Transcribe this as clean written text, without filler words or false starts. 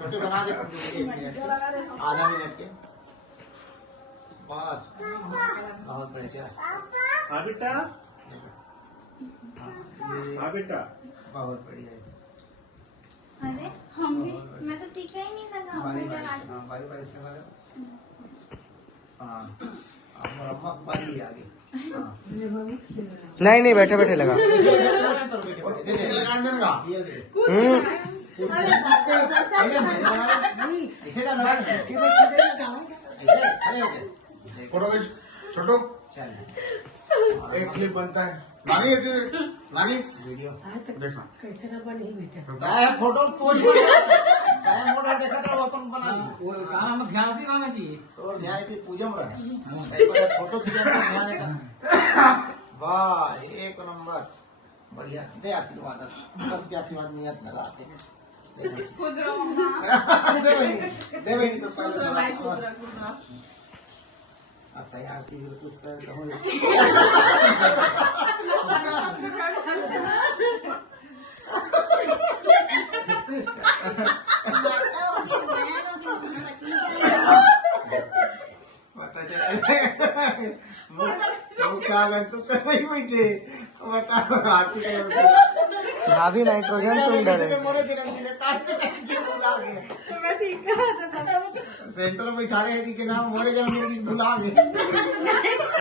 छोटे बना दे 1 मिनट आधा मिनट के बस बहुत बढ़िया। हाँ बेटा, हाँ बेटा, बहुत बढ़िया है। अरे हम भी, मैं तो टीका ही नहीं लगा। बारी बारी से लगा। हाँ मुरम्मा बारी आगे। नहीं नहीं बैठे बैठे लगा। छोटो एक क्लिप बनता है नानी नानी वीडियो देखा कैसे ना बनी बेटा फोटो पोस्ट मोटा देखा था वो अपन बना वो काम ध्यान दी रहना चाहिए तो ध्यान की पूजा में रहे फोटो खींचने में ध्यान था। वाह एक नंबर बढ़िया दे आशीर्वाद बस के आशीर्वाद नियत लगा के खुश रहो मम्मा। दे बहनी तो पहले अब तैयार की कुछ कर कहूँ पता चला क्या तू कैसे ही बैठे बताओ आरती भाभी नाइट्रोजन सुंदर है। मोरे जन्मदिन है काट के टाइम के भुला गए सेंटर में बैठा रहे हैं कि नाम मोरे जन्मदिन भुला गए।